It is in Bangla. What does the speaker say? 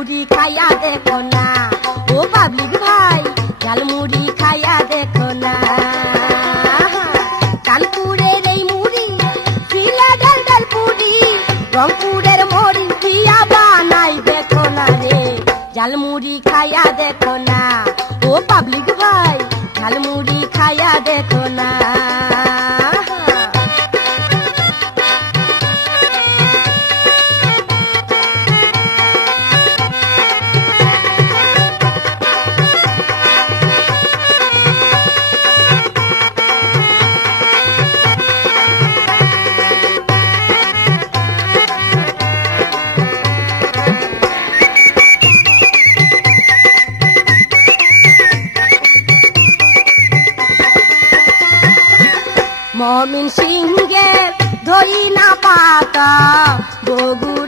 জালমুড়ি খাইয়া দেখো না। ও পাবলিক ভাই জালমুড়ি খাইয়া দেখো না। কানপুরের এই মুড়ি সিলেটের ডালপুরি রংপুরের মরিচ দিয়া বানাই দেখো না রে। ঝালমুড়ি খাইয়া দেখো না। ও পাবলিক ভাই ঝালমুড়ি খাইয়া দেখো না। মমিন সিংহের ধরি না পাতা বগুড়া